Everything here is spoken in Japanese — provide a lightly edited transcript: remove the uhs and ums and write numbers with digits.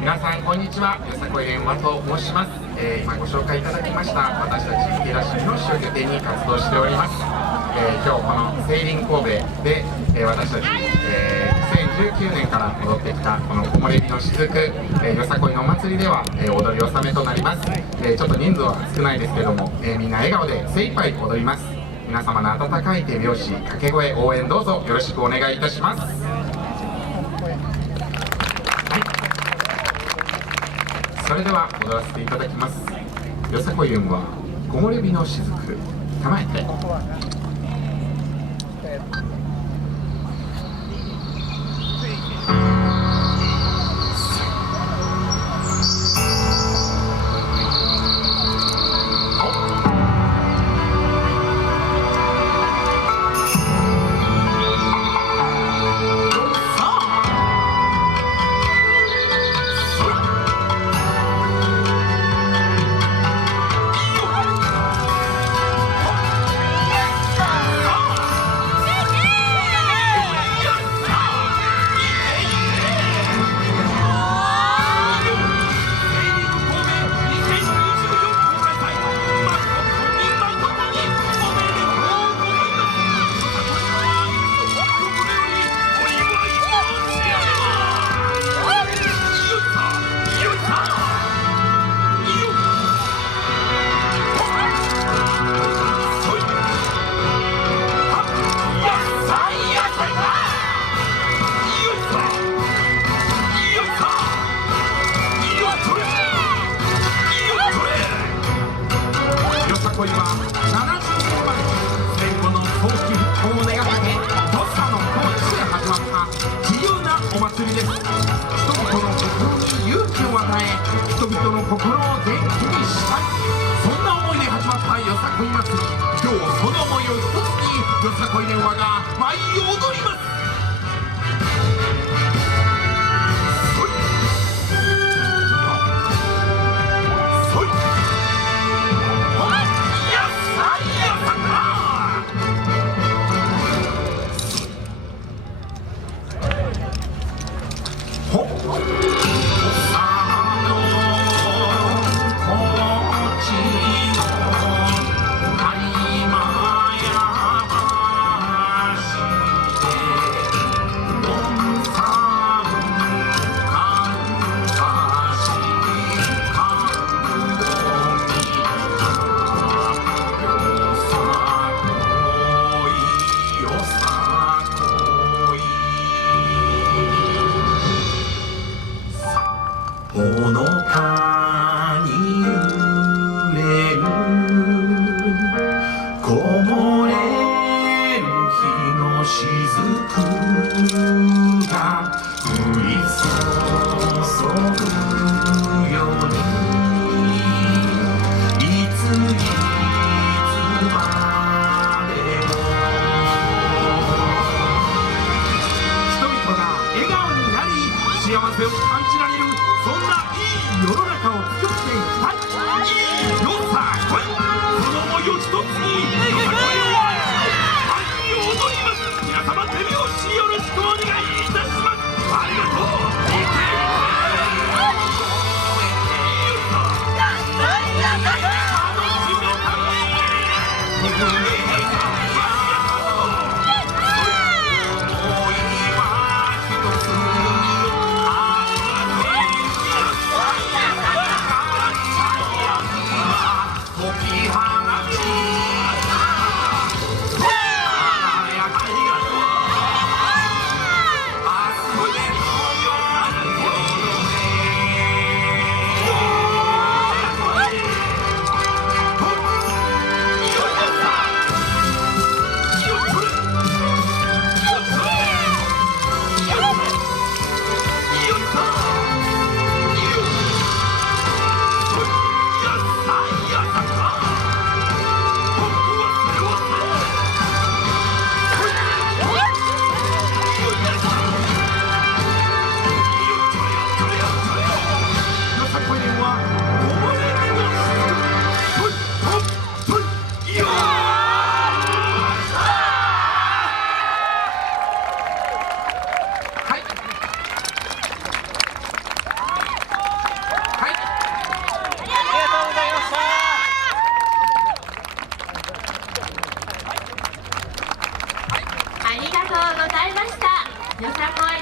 皆さんこんにちは、よさこい連和と申します。今ご紹介いただきました私たち池田市の市を拠点に活動しております。今日この聖林神戸で、私たち、2019年から戻ってきたこの木漏れ日の雫、よさこいのお祭りでは、踊り納めとなります。ちょっと人数は少ないですけども、みんな笑顔で精一杯踊ります。皆様の温かい手拍子、掛け声、応援どうぞよろしくお願いいたします。それでは踊らせていただきます。よさこい運は木漏れ日の雫、構えて。よさこいは70年前、戦後の早期復興を願って土佐の高知で始まった自由なお祭りです。人々の心に勇気を与え、人々の心を元気にしたい、そんな思いで始まったよさこい祭り。今日その思いを一つによさこい連和が舞い踊ります。ほのかに揺れる木漏れる日の雫が降り注ぐように、いつまでも人々が笑顔になり幸せを感じられる、そんないい世の中を作っていきたい。いいよさこい、その思いを一つによさこいを舞い踊ります。皆様手拍子よろしくお願いいたします。ありがとう。いけいけ解き放ちございました。よさこい